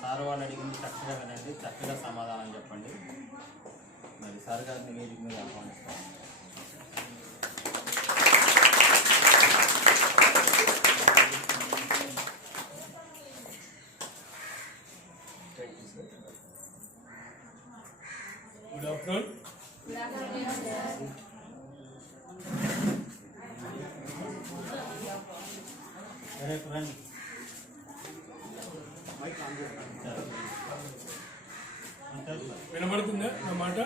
Sir వాళ్ళు అడిగింది చక్కగా వినండి, చక్కగా సమాధానం చెప్పండి. మరి సార్ గారిని వేదిక మీద ఆహ్వానిస్తాం. Good afternoon. సరే ఫ్రెండ్, వినబడుతుందా నా మాట?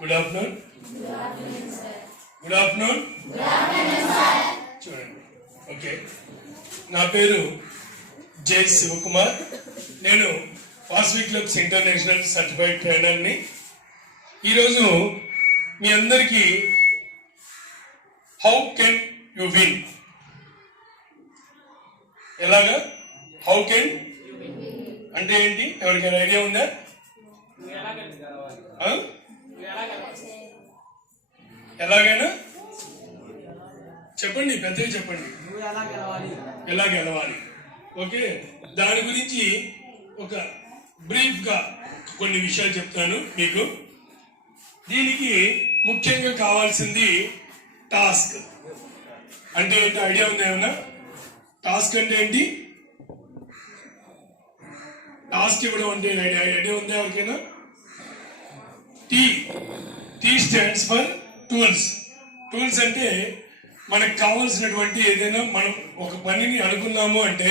Good afternoon. Good afternoon. చూడండి, ఓకే. నా పేరు జై శివకుమార్. నేను పాసిఫిక్ క్లబ్స్ ఇంటర్నేషనల్ సర్టిఫైడ్ ట్రైనర్ని. ఈరోజు మీ అందరికీ హౌ కెన్ యు విన్, ఎలాగా హౌ కెన్ అంటే ఏంటి, ఎవరికైనా ఐడియా ఉందా? ఎలాగైనా చెప్పండి, పెద్దగా చెప్పండి. ఎలా గెలవాలి, ఓకే. దాని గురించి ఒక బ్రీఫ్ గా కొన్ని విషయాలు చెప్తాను మీకు. దీనికి ముఖ్యంగా కావాల్సింది టాస్క్. అంటే ఏంటి ఐడియా ఉందా ఏమన్నా? టాస్క్ అంటే ఏంటి? టాస్క్ ఇవ్వడం అంటే ఐడియా ఉందా ఎవరికైనా? Tea stands for tools. Tools అంటే మనకు కావాల్సినటువంటి ఏదైనా మనం ఒక పనిని అనుకున్నాము అంటే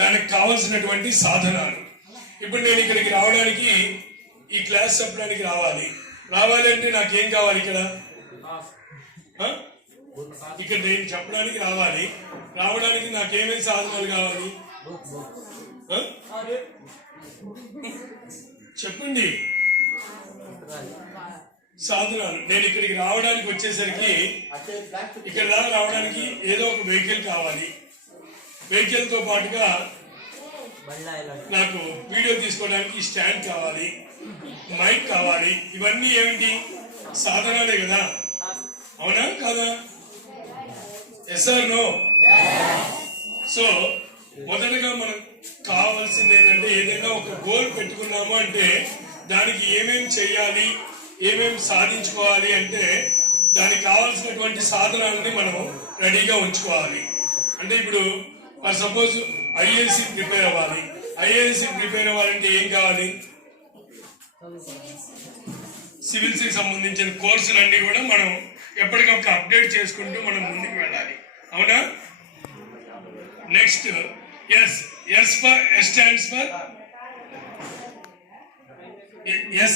దానికి కావాల్సినటువంటి సాధనాలు. ఇప్పుడు నేను ఇక్కడికి రావడానికి, ఈ క్లాస్ చెప్పడానికి రావాలి అంటే నాకేం కావాలి? ఇక్కడ నేను చెప్పడానికి రావడానికి నాకేమేమి సాధనాలు కావాలి చెప్పండి. సాధనాలు. నేను ఇక్కడికి రావడానికి వచ్చేసరికి, ఇక్కడ దాకా రావడానికి ఏదో ఒక వెహికల్ కావాలి. వెహికల్ తో పాటుగా నాకు వీడియో తీసుకోవడానికి స్టాండ్ కావాలి, మైక్ కావాలి. ఇవన్నీ ఏమిటి? సాధనాలే కదా, అవునా కాదా? Yes are no? సో మొదటగా మనకు కావాల్సింది ఏంటంటే, ఏదైనా ఒక గోల్ పెట్టుకున్నాము అంటే దానికి ఏమేమి చెయ్యాలి, ఏమేమి సాధించుకోవాలి అంటే దానికి కావాల్సినటువంటి సాధనాలని మనం రెడీగా ఉంచుకోవాలి. అంటే ఇప్పుడు ఫర్ సపోజ్ ఐఏఎస్సి ప్రిపేర్ అవ్వాలి. ఐఏఎస్సి ప్రిపేర్ అవ్వాలంటే ఏం కావాలి? సివిల్స్ కి సంబంధించిన కోర్సులన్నీ కూడా మనం ఎప్పటికప్పుడు అప్డేట్ చేసుకుంటూ మనం ముందుకు వెళ్ళాలి, అవునా? నెక్స్ట్ ఎస్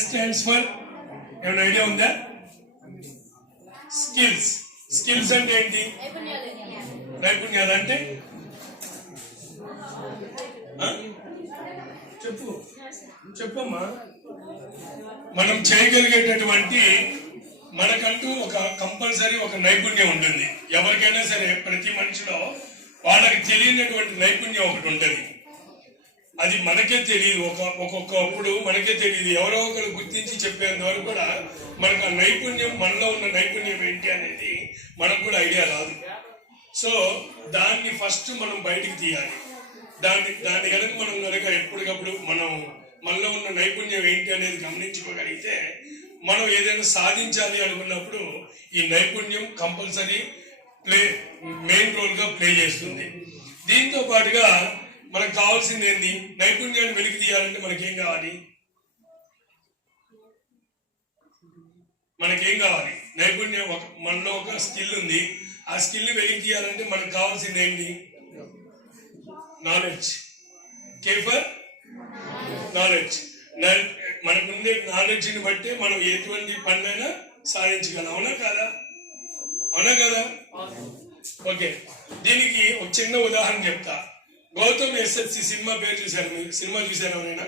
స్టాండ్స్ ఫర్ ఏమైనా ఐడియా ఉందా? స్కిల్స్. స్కిల్స్ అంటే ఏంటి? నైపుణ్యాలు. అంటే చెప్పమ్మా. మనం చేయగలిగేటటువంటి, మనకంటూ ఒక కంపల్సరీ ఒక నైపుణ్యం ఉంటుంది. ఎవరికైనా సరే ప్రతి మనిషిలో వాళ్ళకి తెలియనటువంటి నైపుణ్యం ఒకటి ఉంటుంది. అది మనకే తెలియదు, ఒక్కొక్కప్పుడు మనకే తెలియదు. ఎవరో ఒకరు గుర్తించి చెప్పేంత వరకు కూడా మనకు ఆ నైపుణ్యం, మనలో ఉన్న నైపుణ్యం ఏంటి అనేది మనకు కూడా ఐడియా రాదు. సో దాన్ని ఫస్ట్ మనం బయటికి తీయాలి. దాన్ని కనుక మనం కనుక ఎప్పటికప్పుడు మనలో ఉన్న నైపుణ్యం ఏంటి అనేది గమనించుకోగలిగితే, మనం ఏదైనా సాధించాలి అనుకున్నప్పుడు ఈ నైపుణ్యం కంపల్సరీ మెయిన్ రోల్ గా ప్లే చేస్తుంది. దీంతో పాటుగా మనకు కావాల్సింది ఏంది? నైపుణ్యాన్ని వెలికి తీయాలంటే మనకేం కావాలి? నైపుణ్యం. మనలో ఒక స్కిల్ ఉంది, ఆ స్కిల్ ని వెలికి తీయాలంటే మనకు కావాల్సింది ఏంటి? నాలెడ్జ్. కేఫర్ నాలెడ్జ్. మనకుండే నాలెడ్జ్ ని బట్టి మనం ఎటువంటి పనులైనా సాధించగలం, అవునా కదా? ఓకే, దీనికి ఒక చిన్న ఉదాహరణ చెప్తా. గౌతమ్ ఎస్ఎస్సి సినిమా పేరు చూసారు మీరు? సినిమా చూసారా ఎవరైనా?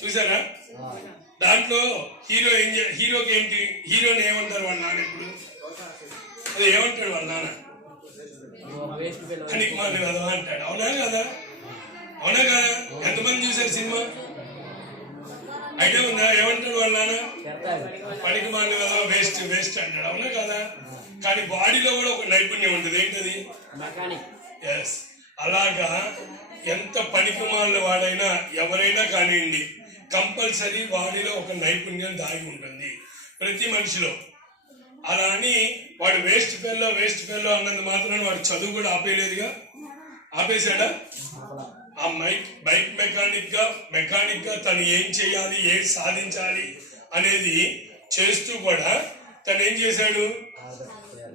చూసారా? దాంట్లో హీరోకి ఏంటి, హీరోని ఏమంటారు వాళ్ళ నాన్న? ఇప్పుడు అది ఏమంటాడు వాళ్ళ నాన్న? పనికి మాలి కదా అంటాడు. అవునా కదా? అవునా కదా? ఎంతమంది చూసారు సినిమా? ఐడియా ఉందా? ఏమంటాడు వాళ్ళ నాన్న? పనికి మాలి కదా, వేస్ట్ వేస్ట్ అంటాడు. అవునా కదా? కానీ బాడీలో కూడా ఒక నైపుణ్యం ఉంటుంది. ఏంటది? ఎస్. అలాగా ఎంత పనికి మాలిన వాడైనా ఎవరైనా కానివ్వండి, కంపల్సరీ వాడిలో ఒక నైపుణ్యం దాగి ఉంటుంది ప్రతి మనిషిలో. అలా అని వాడు వేస్ట్ ఫెల్లో అన్నది మాత్రం వాడు చదువు కూడా ఆపేయలేదుగా. ఆపేశాడా? ఆ బైక్ మెకానిక్ గా తను ఏం చేయాలి, ఏం సాధించాలి అనేది చేస్తూ కూడా తను ఏం చేశాడు?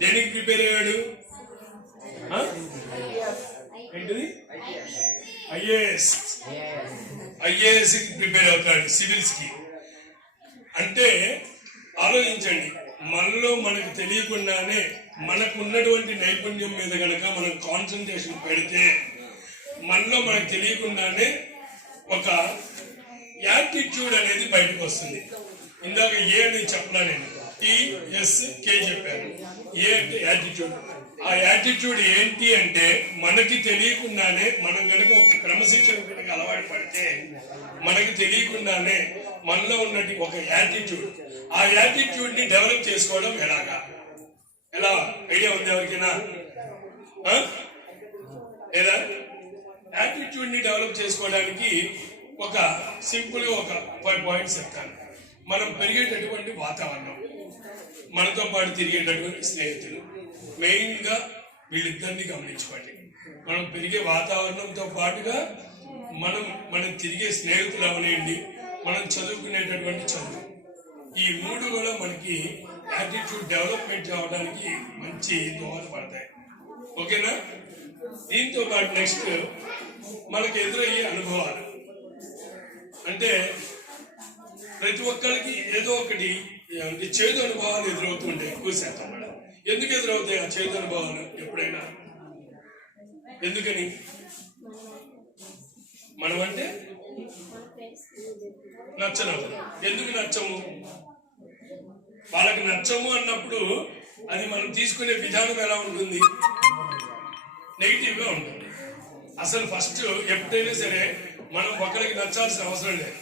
దేనికి ప్రిపేర్ అయ్యాడు? ఏంటిది? ఐఏఎస్ కి ప్రిపేర్ అవుతాడు, సివిల్స్ కి. అంటే ఆలోచించండి, మనలో మనకు తెలియకుండానే మనకు ఉన్నటువంటి నైపుణ్యం మీద కనుక మనం కాన్సన్ట్రేషన్ పెడితే మనలో మనకు తెలియకుండానే ఒక యాటిట్యూడ్ అనేది బయటకు వస్తుంది. ఇందాక ఏ అనేది చెప్పలా నేను, టిఎస్కే చెప్పాను. ఏ అంటే యాటిట్యూడ్. ఆ యాటిట్యూడ్ ఏంటి అంటే మనకి తెలియకుండానే మనం కనుక ఒక క్రమశిక్షణ కనుక అలవాటు పడితే మనకి తెలియకుండానే మనలో ఉన్నట్టు ఒక యాటిట్యూడ్, ఆ యాటిట్యూడ్ ని డెవలప్ చేసుకోవడం ఎలా ఐడియా ఉంది ఎవరికైనా? లేదా? యాటిట్యూడ్ ని డెవలప్ చేసుకోవడానికి ఒక సింపుల్ గా ఒక 5 పాయింట్స్ చెప్తాను. మనం పెరిగేటటువంటి వాతావరణం, మనతో పాటు తిరిగేటటువంటి స్నేహితులు, మెయిన్ గా వీళ్ళిద్దరిని గమనించుకోండి. మనం పెరిగే వాతావరణంతో పాటుగా మనం తిరిగే స్నేహితులు అవనండి, మనం చదువుకునేటటువంటి చదువు, ఈ 3 కూడా మనకి యాటిట్యూడ్ డెవలప్మెంట్ కావడానికి మంచి దోహదపడతాయి. ఓకేనా? దీంతో పాటు నెక్స్ట్ మనకు ఎదురయ్యే అనుభవాలు. అంటే ప్రతి ఒక్కరికి ఏదో ఒకటి చేదు అనుభవాలు ఎదురవుతుంటాయి ఎక్కువ శాతం. ఎందుకు ఎదురవుతాయి ఆ చేదు అనుభవాలు ఎప్పుడైనా? ఎందుకని? మనం అంటే నచ్చనవు. ఎందుకు నచ్చము? వాళ్ళకి నచ్చము అన్నప్పుడు అది మనం తీసుకునే విధానం ఎలా ఉంటుంది? నెగిటివ్ గా ఉంటుంది. అసలు ఫస్ట్ ఎప్పుడైనా సరే మనం ఒకరికి నచ్చాల్సిన అవసరం లేదు,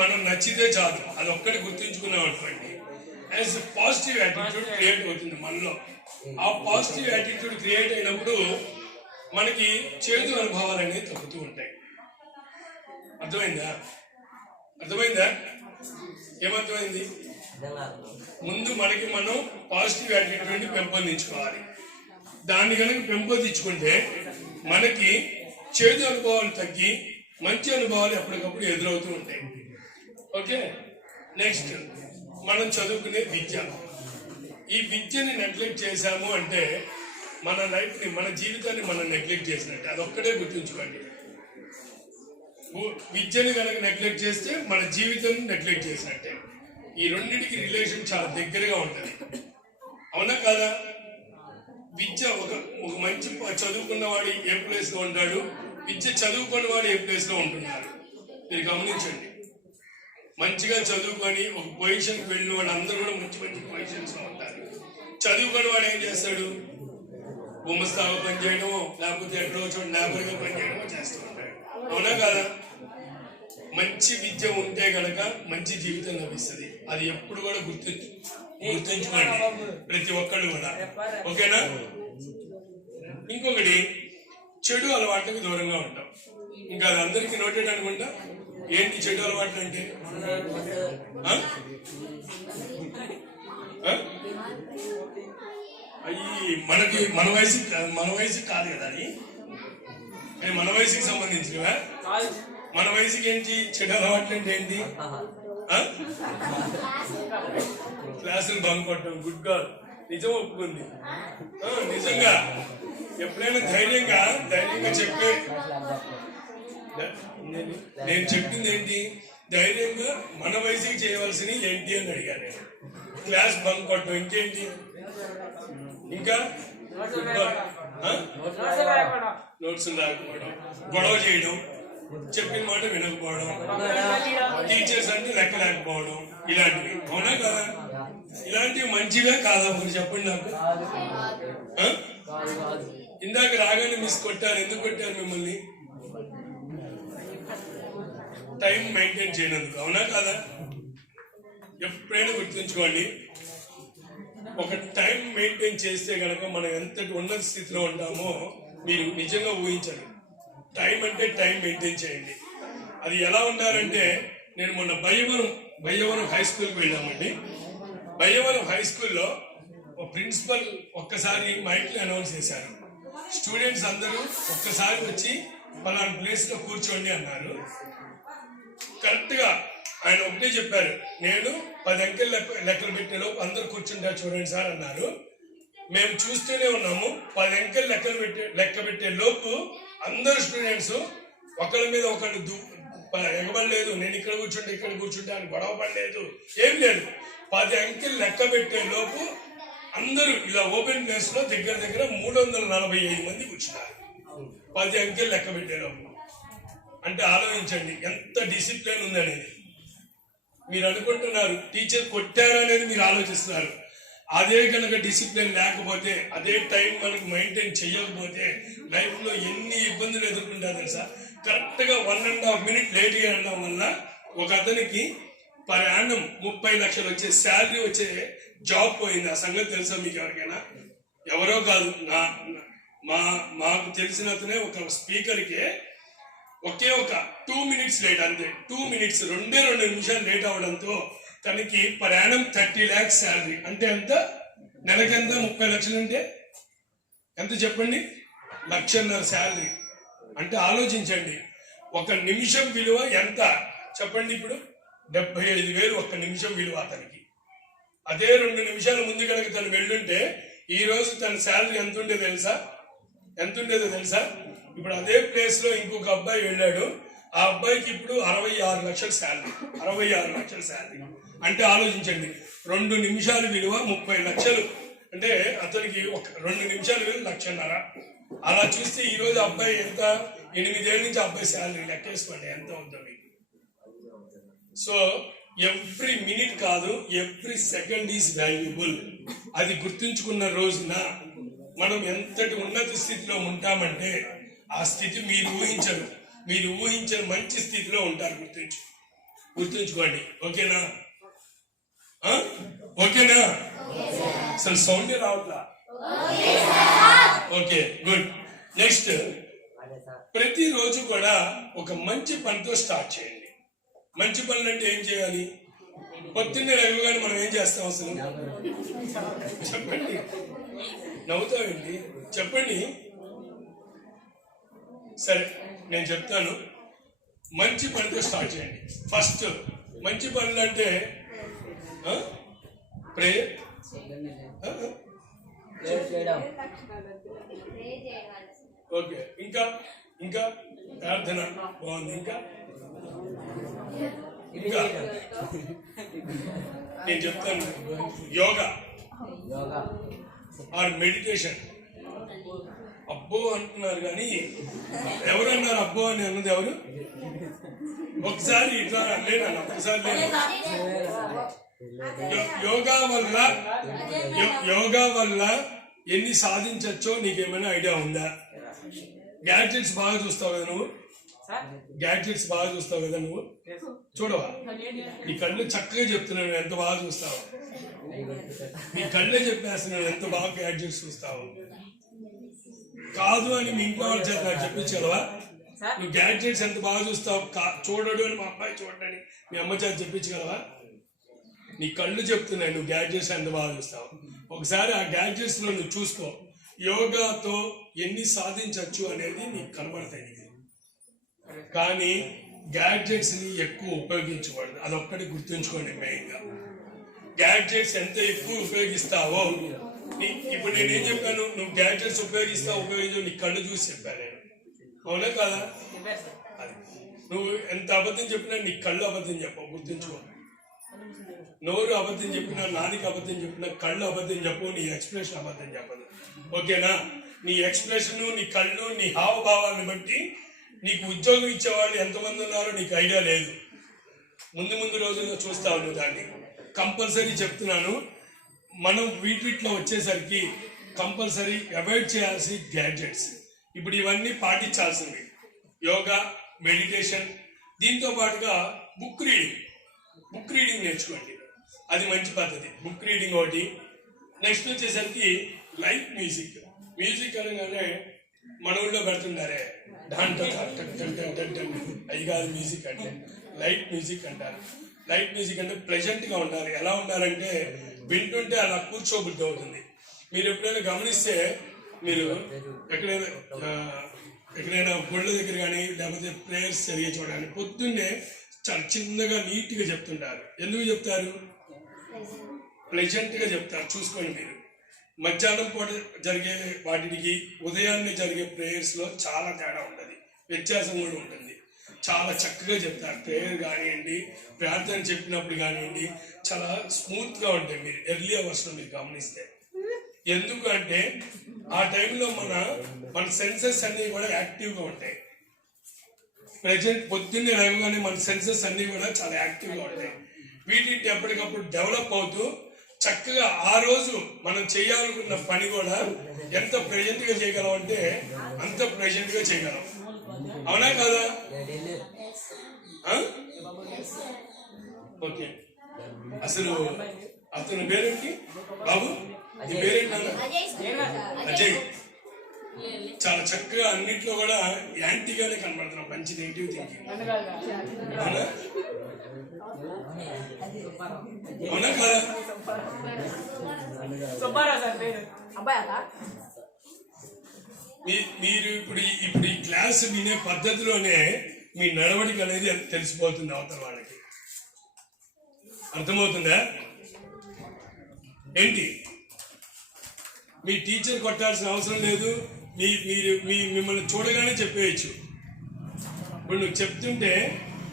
మనం నచ్చితే చాలు. అది ఒక్కటి గుర్తుంచుకున్నాం అనుకోండి, యాజ్ పాజిటివ్ యాటిట్యూడ్ క్రియేట్ అవుతుంది మనలో. ఆ పాజిటివ్ యాటిట్యూడ్ క్రియేట్ అయినప్పుడు మనకి చేదు అనుభవాలు అనేవి తగ్గుతూ ఉంటాయి. అర్థమైందా? ఏమర్థమైంది? ముందు మనం పాజిటివ్ యాటిట్యూడ్ ని పెంపొందించుకోవాలి. దాన్ని కనుక పెంపొందించుకుంటే మనకి చేదు అనుభవాలు తగ్గి మంచి అనుభవాలు ఎప్పటికప్పుడు ఎదురవుతూ ఉంటాయి. ఓకే, నెక్స్ట్ మనం చదువుకునే విద్య. ఈ విద్యని నెగ్లెక్ట్ చేశాము అంటే మన లైఫ్ ని, మన జీవితాన్ని మనం నెగ్లెక్ట్ చేసినట్టే. అదొక్కటే గుర్తుంచుకోండి. విద్యని కనుక నెగ్లెక్ట్ చేస్తే మన జీవితం నెగ్లెక్ట్ చేసినట్టే. ఈ రెండింటికి రిలేషన్ చాలా దగ్గరగా ఉంటుంది. అవునా కాదా? విద్య ఒక మంచి చదువుకున్న వాడు ఏ ప్లేస్ లో ఉంటాడు, విద్య చదువుకున్న వాడు ఏ ప్లేస్ లో ఉంటున్నారు మీరు గమనించండి. మంచిగా చదువుకొని ఒక పొజిషన్కి వెళ్ళిన వాడు అందరూ కూడా మంచి పొజిషన్స్ లో ఉంటారు. చదువుకున్న వాడు ఏం చేస్తాడు? గుమస్తాగా పనిచేయడమో లేకపోతే ఎక్కడో చోటు లేబర్గా పనిచేయడమో చేస్తూ ఉంటాడు. అవునా కాదా? మంచి విద్య ఉంటే గనక మంచి జీవితం లభిస్తుంది. అది ఎప్పుడు కూడా గుర్తుంచుకోండి ప్రతి ఒక్కళ్ళు కూడా. ఓకేనా? ఇంకొకటి, చెడు అలవాట్లకు దూరంగా ఉంటాం. ఇంకా అది అందరికీ నోటెడ్ అనుకుంటా. ఏంటి చెడు అలవాట్లు అంటే? అయ్యి మన వయసుకి కాదు కదా, అది మన వయసుకి సంబంధించినవా? మన వయసుకి ఏంటి చెడు అలవాట్లు అంటే ఏంటి? క్లాసులు బంక్ కొట్టడం. గుడ్ గర్ల్, నిజం ఒప్పుకుంది. నిజంగా ఎప్పుడైనా ధైర్యంగా చెప్పే, నేను చెప్పింది ఏంటి? ధైర్యంగా మన వయసుకి చేయవలసినవి ఏంటి అని అడిగాను నేను. క్లాస్ బంక్ కొట్టడం, ఇంకేంటి? ఇంకా నోట్స్ రాకపోవడం, గొడవ చేయడం, చెప్పిన మాట వినకపోవడం, టీచర్స్ అంటే లెక్క లేకపోవడం, ఇలాంటివి. అవునా కదా? ఇలాంటివి మంచివే కాదా? మీరు చెప్పండి నాకు. ఇందాక రాగానే మిస్ కొట్టారు. ఎందుకు కొట్టారు మిమ్మల్ని? టైం మెయింటైన్ చేయనందుకు. అవునా కాదా? ఎప్పుడైనా గుర్తుంచుకోండి, ఒక టైం మెయింటైన్ చేస్తే కనుక మనం ఎంతటి ఉన్నత స్థితిలో ఉంటామో మీరు నిజంగా ఊహించండి. టైం అంటే టైం మెయింటైన్ చేయండి. అది ఎలా ఉండాలంటే, నేను మొన్న బయ్యవరం హై స్కూల్కి వెళ్ళామండి. బయ్యవరం హై స్కూల్లో ప్రిన్సిపల్ ఒక్కసారి మైక్లో అనౌన్స్ చేశారు. స్టూడెంట్స్ అందరూ ఒక్కసారి వచ్చి పలానా ప్లేస్ లో కూర్చోండి అన్నారు. కరెక్ట్ గా ఆయన ఒకటే చెప్పారు, నేను 10 అంకెలు లెక్కలు పెట్టేలోపు అందరూ కూర్చుంటారు చూడండి సార్ అన్నారు. మేము చూస్తూనే ఉన్నాము. 10 అంకెలు లెక్క పెట్టే లోపు అందరు స్టూడెంట్స్ ఒకరి మీద ఒకళ్ళు ఎగబడలేదు. నేను ఇక్కడ కూర్చుంటే అని గొడవ పడలేదు, ఏం లేదు. 10 అంకెలు లెక్క పెట్టే లోపు అందరూ ఇలా ఓపెన్ ప్లేస్ లో దగ్గర 345 మంది కూర్చున్నారు 10 అంకెలు లెక్క పెట్టే లోపు. అంటే ఆలోచించండి ఎంత డిసిప్లిన్ ఉందనేది. మీరు అనుకుంటున్నారు టీచర్ కొట్టారనేది మీరు ఆలోచిస్తున్నారు. అదే కనుక డిసిప్లిన్ లేకపోతే, అదే టైం మనకు మెయింటైన్ చేయకపోతే లైఫ్ లో ఎన్ని ఇబ్బందులు ఎదుర్కొంటారు తెలుసా? కరెక్ట్ గా 1.5 మినిట్ లేట్ గా వెళ్ళడం వల్ల ఒక అతనికి పర్ యానం 30 లక్షలు వచ్చే శాలరీ వచ్చే జాబ్ పోయింది. ఆ సంగతి తెలుసా మీకు ఎవరికైనా? ఎవరో కాదు, మాకు తెలిసిన అతనే ఒక స్పీకర్కే ఒకే ఒక 2 మినిట్స్ లేట్, అంతే 2 మినిట్స్, 2 నిమిషాలు లేట్ అవడంతో తనకి పర్ యానం 30 lakhs శాలరీ. అంటే ఎంత? నెలకెంత? 30 లక్షలు అంటే ఎంత చెప్పండి? 1.5 లక్షల శాలరీ. అంటే ఆలోచించండి, ఒక నిమిషం విలువ ఎంత చెప్పండి. ఇప్పుడు 75,000 1 నిమిషం విలువ అతనికి. అదే 2 నిమిషాల ముందు కనుక తను వెళ్ళుంటే ఈ రోజు తన శాలరీ ఎంత ఉండేదో తెలుసా? ఇప్పుడు అదే ప్లేస్ లో ఇంకొక అబ్బాయి వెళ్ళాడు. ఆ అబ్బాయికి ఇప్పుడు 66 లక్షల శాలరీ. 66 లక్షల శాలరీ అంటే ఆలోచించండి, 2 నిమిషాల విలువ 30 లక్షలు. అంటే అతనికి 2 నిమిషాల విలువ 1.5 లక్షలు. అలా చూస్తే ఈ రోజు అబ్బాయి ఎంత? 8 ఏళ్ళ నుంచి అబ్బాయి శాలరీ లెక్కేసుకోండి ఎంత ఉందో మీకు. సో ఎవ్రీ మినిట్ కాదు, ఎవ్రీ సెకండ్ ఈజ్ వాల్యుబుల్. అది గుర్తుంచుకున్న రోజున మనం ఎంతటి ఉన్నత స్థితిలో ఉంటామంటే ఆ స్థితి మీరు ఊహించని మంచి స్థితిలో ఉంటారు. గుర్తుంచుకోండి. ఓకేనా? ఓకేనా? అసలు సౌండ్ రావట్లా? Okay, good. నెక్స్ట్, ప్రతిరోజు కూడా ఒక మంచి పనితో స్టార్ట్ చేయండి. మంచి పనులు అంటే ఏం చేయాలి? పొద్దున్నే లేవగానే మనం ఏం చేస్తాం అసలు? చెప్పండి. నవ్వుతామండి, చెప్పండి. సరే, నేను చెప్తాను. మంచి పనితో స్టార్ట్ చేయండి. ఫస్ట్ మంచి పనులు అంటే ప్రేయర్, ఓకే, ఇంకా ప్రార్థన, బాగుంది. ఇంకా నేను చెప్తాను, యోగా ఆర్ మెడిటేషన్. అబ్బో అంటున్నారు కానీ ఎవరన్నారు అబ్బో అని అన్నది? ఎవరు? ఒకసారి ఇట్లా లేదన్న, ఒకసారి లేదు. యోగా వల్ల ఎన్ని సాధించచ్చో నీకేమైనా ఐడియా ఉందా? గ్యాడ్జెట్స్ బాగా చూస్తావు కదా నువ్వు? చూడవా? నీ కళ్ళు చక్కగా చెప్తున్నాను ఎంత బాగా చూస్తావు. నీ కళ్ళే చెప్పేస్తున్నాను ఎంత బాగా గ్యాడ్జెట్స్ చూస్తావు. కాదు అని మీ ఇంట్లో వాళ్ళ చేత నాకు చెప్పించగలవా? నువ్వు గ్యాడ్జెట్స్ ఎంత బాగా చూస్తావు, చూడడు అని మా అబ్బాయి చూడని మీ అమ్మ చేత చెప్పించగలవా? నీ కళ్ళు చెప్తున్నాయి నువ్వు గ్యాడ్జెట్స్ ఎంత బాగా చూస్తావు. ఒకసారి ఆ గ్యాడ్జెట్స్ లో నువ్వు చూసుకో. యోగాతో ఎన్ని సాధించవచ్చు అనేది నీకు కనబడతాయి. కానీ గ్యాడ్జెట్స్ ని ఎక్కువ ఉపయోగించకూడదు, అదొక్కటి గుర్తుంచుకోండి. మెయిన్ గా గ్యాడ్జెట్స్ ఎంత ఎక్కువ ఉపయోగిస్తావో, ఇప్పుడు నేనేం చెప్పాను? నువ్వు గ్యాడ్జెట్స్ ఉపయోగించు, నీ కళ్ళు చూసి చెప్పాను నేను. అవునా కాదా? అది నువ్వు ఎంత అబద్ధం చెప్పినా నీ కళ్ళు అబద్ధం చెప్పవు, గుర్తుంచుకో. నోరు అబద్ధం చెప్పినా, నాలుక అబద్ధం చెప్పినా, కళ్ళు అబద్ధం చెప్పవు, నీ ఎక్స్ప్రెషన్ అబద్ధం చెప్పదు. ఓకేనా? నీ ఎక్స్ప్రెషన్, నీ కళ్ళు, నీ హావభావాలను బట్టి నీకు ఉద్యోగం ఇచ్చేవాళ్ళు ఎంతమంది ఉన్నారో నీకు ఐడియా లేదు. ముందు ముందు రోజుల్లో చూస్తావు నువ్వు దాన్ని. కంపల్సరీ చెప్తున్నాను, మనం వీటిలో వచ్చేసరికి కంపల్సరీ అవాయిడ్ చేయాల్సి గ్యాడ్జెట్స్. ఇప్పుడు ఇవన్నీ పాటించాల్సింది. యోగా, మెడిటేషన్, దీంతో పాటుగా బుక్ రీడింగ్ నేర్చుకోండి. అది మంచి పద్ధతి. బుక్ రీడింగ్ ఒకటి. నెక్స్ట్ వచ్చేసరికి లైట్ మ్యూజిక్ అనగానే మన ఊళ్ళో పెడుతున్నారే దాంట్లో అవి కాదు మ్యూజిక్ అంటే. లైట్ మ్యూజిక్ అంటారు. లైట్ మ్యూజిక్ అంటే ప్లెజెంట్ గా ఉండాలి. ఎలా ఉండాలంటే వింటుంటే అలా కూర్చోబుద్ధి అవుతుంది. మీరు ఎప్పుడైనా గమనిస్తే, మీరు ఎక్కడైనా గుళ్ళ దగ్గర కానీ లేకపోతే ప్రేయర్స్ జరిగే చూడండి, పొద్దున్నే చాలా చిన్నగా నీట్గా చెప్తుంటారు. ఎందుకు చెప్తారు? ప్లెజెంట్ గా చెప్తారు. చూసుకోండి మీరు. మధ్యాహ్నం పూట జరిగే వాటికి ఉదయాన్నే జరిగే ప్రేయర్స్ లో చాలా తేడా ఉంటుంది, వ్యత్యాసం కూడా ఉంటుంది. చాలా చక్కగా చెప్తారు. ప్రేయర్ కానివ్వండి, ప్రార్థన చెప్పినప్పుడు కానివ్వండి, చాలా స్మూత్ గా ఉంటాయి. మీరు ఎర్లీ అవర్స్ లో మీరు గమనిస్తే. ఎందుకు అంటే ఆ టైంలో మన సెన్సెస్ అన్ని కూడా యాక్టివ్ గా ఉంటాయి. ప్రెజెంట్ పొద్దున్నే రాగానే మన సెన్సెస్ అన్ని కూడా చాలా యాక్టివ్ గా ఉంటాయి. వీటిని ఎప్పటికప్పుడు డెవలప్ అవుతూ చక్కగా ఆ రోజు మనం చేయాలనుకున్న పని కూడా ఎంత ప్రెజెంట్ గా చేయగలం అంటే అంత ప్రెజెంట్ గా చేయగలం. అవునా కాదా? ఓకే. అసలు అతని పేరేంటి బాబు? నీ పేరేంటి అన్న? అజయ్. చాలా చక్కగా అన్నిట్లో కూడా యాంటీగానే కనబడుతున్నాం. మంచి నెగిటివ్ థింకింగ్. అవునా కాదా? మీరు ఇప్పుడు ఈ క్లాస్ వినే పద్ధతిలోనే మీ నడవడిక అనేది తెలిసిపోతుంది అవతల వాళ్ళకి. అర్థమవుతుందా? ఏంటి మీ టీచర్ కొట్టాల్సిన అవసరం లేదు. మిమ్మల్ని చూడగానే చెప్పేయచ్చు. ఇప్పుడు నువ్వు చెప్తుంటే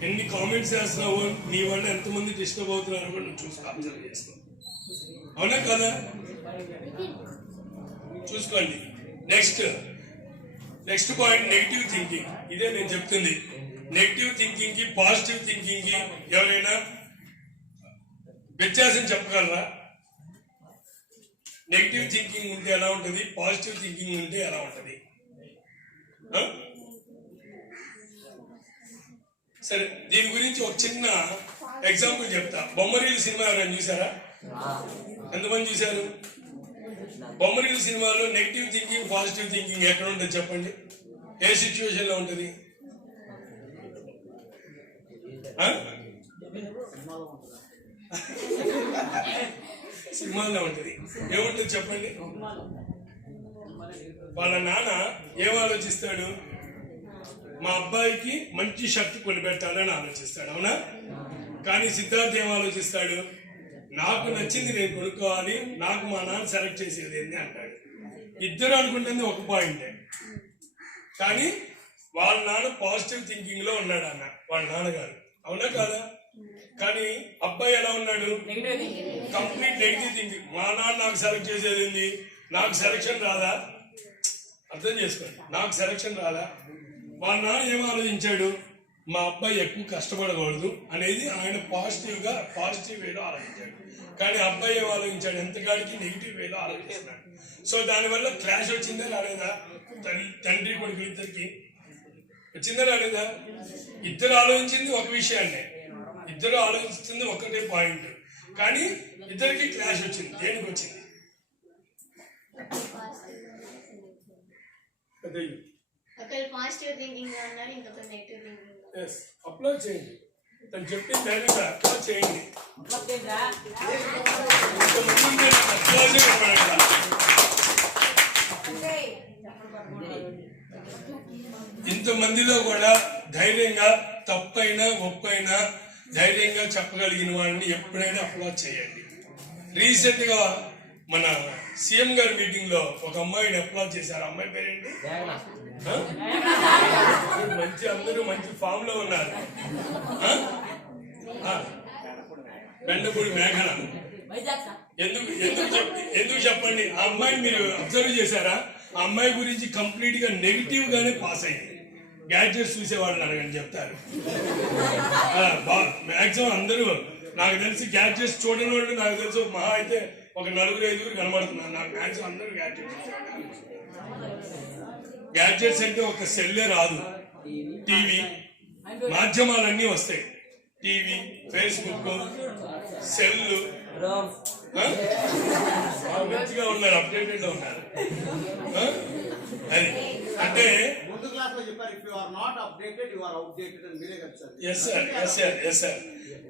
ఎన్ని కామెంట్స్ చేస్తున్నావో, నీ వల్ల ఎంతమంది డిస్టర్బ్ అవుతున్నారో కూడా నువ్వు చూసి అబ్జర్వ్ చేసుకో. అవునా కదా? చూసుకోండి. Next point negative thinking. ఇదే నేను చెప్తుంది. నెగిటివ్ థింకింగ్ కి పాజిటివ్ థింకింగ్ కి ఎవరైనా వ్యత్యాసం చెప్పగలరా? నెగిటివ్ థింకింగ్ ఉంటే ఎలా ఉంటుంది, పాజిటివ్ థింకింగ్ ఉంటే ఎలా ఉంటుంది? సరే, దీని గురించి ఒక చిన్న ఎగ్జాంపుల్ చెప్తా. బొమ్మరీలు సినిమా ఎవరైనా చూసారా? ఎంతమంది చూశారు? బొమ్మరీలు సినిమాలో నెగిటివ్ థింకింగ్, పాజిటివ్ థింకింగ్ ఎక్కడ ఉంటుంది చెప్పండి? ఏ సిచ్యువేషన్ లో ఉంటుంది? సినిమాల్లో ఉంటుంది. ఏముంటుంది చెప్పండి? వాళ్ళ నాన్న ఏం ఆలోచిస్తాడు? మా అబ్బాయికి మంచి షర్ట్ కొనిపెట్టాలని ఆలోచిస్తాడు. అవునా? కానీ సిద్ధార్థ్ ఏం ఆలోచిస్తాడు? నాకు నచ్చింది నేను కొనుక్కోవాలి, నాకు మా నాన్న సెలెక్ట్ చేసేది ఏంది అంటాడు. ఇద్దరు అనుకుంటుంది ఒక పాయింటే, కానీ వాళ్ళ నాన్న పాజిటివ్ థింకింగ్ లో ఉన్నాడు అన్న, వాళ్ళ నాన్నగారు. అవునా కాదా? కానీ అబ్బాయి ఎలా ఉన్నాడు? Complete negative thinking. మా నాన్న నాకు సెలెక్ట్ చేసేది ఏంది, నాకు సెలక్షన్ రాదా? అర్థం చేసుకోండి, నాకు సెలక్షన్ రాదా? వాళ్ళ నాన్న ఏం ఆలోచించాడు? మా అబ్బాయి ఎక్కువ కష్టపడకూడదు అనేది ఆయన పాజిటివ్ వేలో ఆలోచించాడు. కానీ అబ్బాయి ఏం ఆలోచించాడు? ఎంతకాడికి నెగిటివ్ వేలో ఆలోచిస్తున్నాడు. సో దానివల్ల క్లాష్ వచ్చిందా రాలేదా? తండ్రి కొడుకు ఇద్దరికి వచ్చిందా రాలేదా? ఇద్దరు ఆలోచించింది ఒక విషయాన్నే, ఇద్దరు ఆలోచిస్తుంది ఒకటే పాయింట్, కానీ ఇద్దరికి క్లాష్ వచ్చింది. దేనికి వచ్చింది? పాజిటివ్ థింకింగ్ అన్నారు, ఇంకొక నెగిటివ్ థింకింగ్. అప్లై చేయండి. తను చెప్పిన డైరెక్ట్ అప్లై చేయండి. ఇంతమందిలో కూడా ధైర్యంగా తప్పైనా ఒప్పైనా ధైర్యంగా చెప్పగలిగిన వాళ్ళని ఎప్పుడైనా అప్లై చేయండి. రీసెంట్ గా మన సీఎం గారి మీటింగ్ లో ఒక అమ్మాయిని అప్లై చేశారు. అమ్మాయి పేరేంటి? మంచి, అందరూ మంచి ఫామ్ లో ఉన్నారు. బెండపూడి మేఘన. ఎందుకు చెప్పండి? ఆ అమ్మాయిని మీరు అబ్జర్వ్ చేశారా? ఆ అమ్మాయి గురించి కంప్లీట్ గా నెగిటివ్ గానే పాస్ అయింది. గ్యాడ్జెట్స్ చూసేవాళ్ళు అడగని చెప్తారు. మాక్సిమం అందరూ నాకు తెలిసి గ్యాడ్జెట్స్ చూడని వాళ్ళు నాకు తెలుసు మహా అయితే ఒక 4-5 కనబడుతున్నారు. నాకు మ్యాక్సిమం అందరూ గ్యాడ్జెట్స్ గ్యాడ్జెట్స్ అంటే ఒక సెల్లే రాదు, టీవీ మాధ్యమాలన్నీ వస్తాయి. TV, Facebook, cell. మంచిగా ఉన్నారు, అప్డేటెడ్ ఉన్నారు. అది అంటే ఎస్ సార్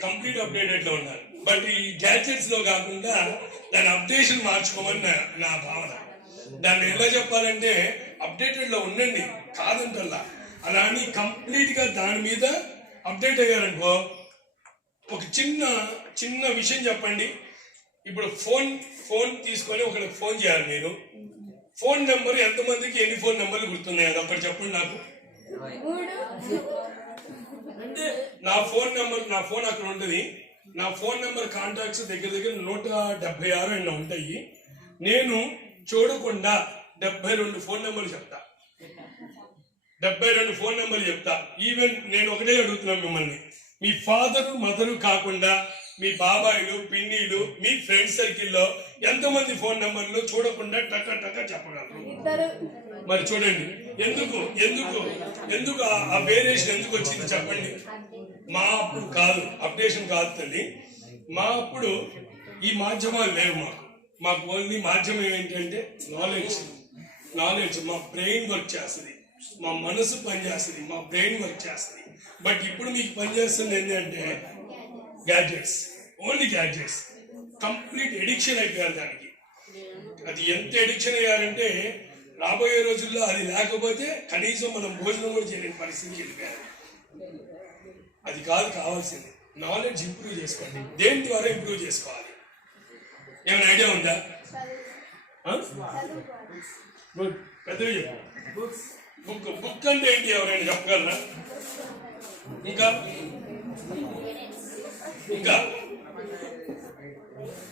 కంప్లీట్ అప్డేటెడ్ లో ఉన్నారు. బట్ ఈ గ్యాడ్జెట్స్ లో కాకుండా దాని అప్డేషన్ మార్చుకోమని నా భావన. దాన్ని ఎలా చెప్పాలంటే అప్డేటెడ్ లో ఉండండి కాదంటల్లా, అలా అని కంప్లీట్ గా దాని మీద అప్డేట్ అయ్యారనుకో. ఒక చిన్న విషయం చెప్పండి. ఇప్పుడు ఫోన్ తీసుకొని ఒకరికి ఫోన్ చేయాలి. మీరు ఫోన్ నెంబర్ ఎంతమందికి ఎన్ని ఫోన్ నెంబర్లు గుర్తున్నాయి? అది ఒకటి చెప్పండి నాకు. నా ఫోన్ అక్కడ ఉంటుంది. నా ఫోన్ నెంబర్ కాంటాక్ట్స్ దగ్గర 176 ఎన్నో ఉంటాయి. నేను చూడకుండా 72 ఫోన్ నెంబర్లు చెప్తా. 72 ఫోన్ నెంబర్లు చెప్తా. ఈవెన్ నేను ఒకటే అడుగుతున్నాను మిమ్మల్ని, మీ ఫాదరు మదరు కాకుండా మీ బాబాయిలు, పిన్నిలు, మీ ఫ్రెండ్ సర్కిల్లో ఎంతమంది ఫోన్ నెంబర్లు చూడకుండా టక్క చెప్పగలరు? మరి చూడండి, ఎందుకు ఆ వేరియేషన్ ఎందుకు వచ్చింది చెప్పండి. మా అప్పుడు కాదు, అప్డేషన్ కాదు తల్లి. మా అప్పుడు ఈ మాధ్యమాలు లేవు. మాకు ఓన్లీ మాధ్యమం ఏంటంటే నాలెడ్జ్. మా బ్రెయిన్ వర్క్ చేస్తుంది, మా మనసు పనిచేస్తుంది, మా బ్రెయిన్ వర్క్ చేస్తుంది. బట్ ఇప్పుడు మీకు పనిచేస్తుంది ఏంటంటే gadgets, only gadgets. Complete addiction అయిపోయారు దానికి. అది ఎంత ఎడిక్షన్ అయ్యారంటే రాబోయే రోజుల్లో అది లేకపోతే కనీసం మనం భోజనం కూడా చేయలేని పరిస్థితికి వెళ్ళిపోయారు. అది కాదు కావాల్సింది. నాలెడ్జ్ ఇంప్రూవ్ చేసుకోండి. దేని ద్వారా ఇంప్రూవ్ చేసుకోవాలి? ఏమైనా ఐడియా ఉందా? గుడ్, పెద్దగా చెప్పు. బుక్ అంటే ఏంటి ఎవరైనా చెప్పగలరా? ఇంకా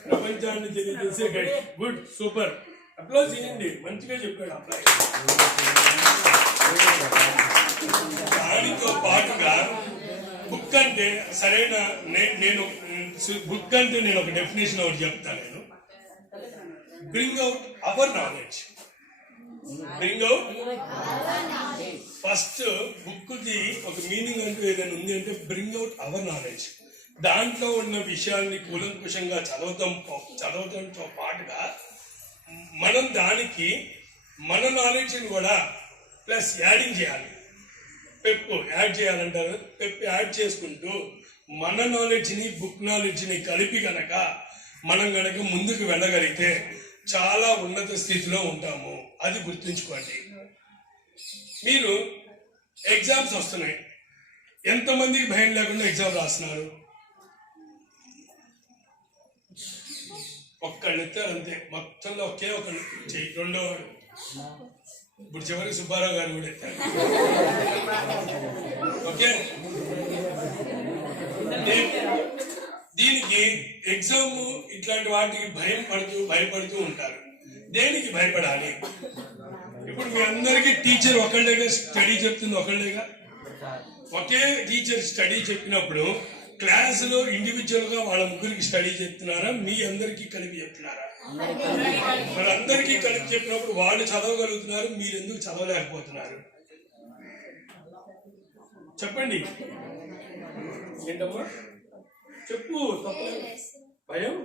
ప్రపంచాన్ని తెలియజేసే గైడ్. Good, super. అప్లాజ్ చేయండి. మంచిగా చెప్పాడు అప్లాయ్. దానితో పాటుగా బుక్ అంటే సరైన నేను ఒక డెఫినేషన్ ఒకటి చెప్తాను. నేను bring out our knowledge. First book కి ఒక మీనింగ్ అంటూ ఏదైనా ఉంది అంటే బ్రింగ్ అవుట్ అవర్ నాలెడ్జ్. దాంట్లో ఉన్న విషయాల్ని కూలంకుషంగా చదవడంతో పాటుగా మనం దానికి మన నాలెడ్జ్ని కూడా ప్లస్ యాడింగ్ చేయాలి. పెప్ యాడ్ చేయాలంటారు. పెప్ యాడ్ చేసుకుంటూ మన నాలెడ్జ్ని బుక్ నాలెడ్జ్ని కలిపి గనక మనం గనక ముందుకు వెళ్ళగలిగితే చాలా ఉన్నత స్థితిలో ఉంటాము. అది గుర్తుంచుకోండి. మీరు ఎగ్జామ్స్ వస్తున్నాయి, ఎంతమందికి భయం లేకుండా ఎగ్జామ్ రాస్తున్నారు? ఒక్కళ్ళు ఎత్తారు అంతే. మొత్తంలో ఒకే ఒకళ్ళు చెయ్యి. రెండో వాడు ఇప్పుడు చివరికి సుబ్బారావు గారు కూడా ఎత్తారు. ఓకే, దీనికి ఎగ్జామ్ ఇట్లాంటి వాటికి భయపడుతూ ఉంటారు. దేనికి భయపడాలి? ఇప్పుడు మీ అందరికీ టీచర్ ఒకళ్ళేగా స్టడీ చెప్తుంది, ఒకళ్ళేగా. ఒకే టీచర్ స్టడీ చెప్పినప్పుడు క్లాసులో ఇండివిజువల్ గా వాళ్ళ ముగ్గురికి స్టడీ చెప్తున్నారా, మీ అందరికీ కలిపి చెప్తున్నారా? వాళ్ళందరికీ కలిపి చెప్పినప్పుడు వాళ్ళు చదవగలుగుతున్నారు, మీరు ఎందుకు చదవలేకపోతున్నారు? చెప్పండి. ఏంటమ్మా చెప్పు. భయం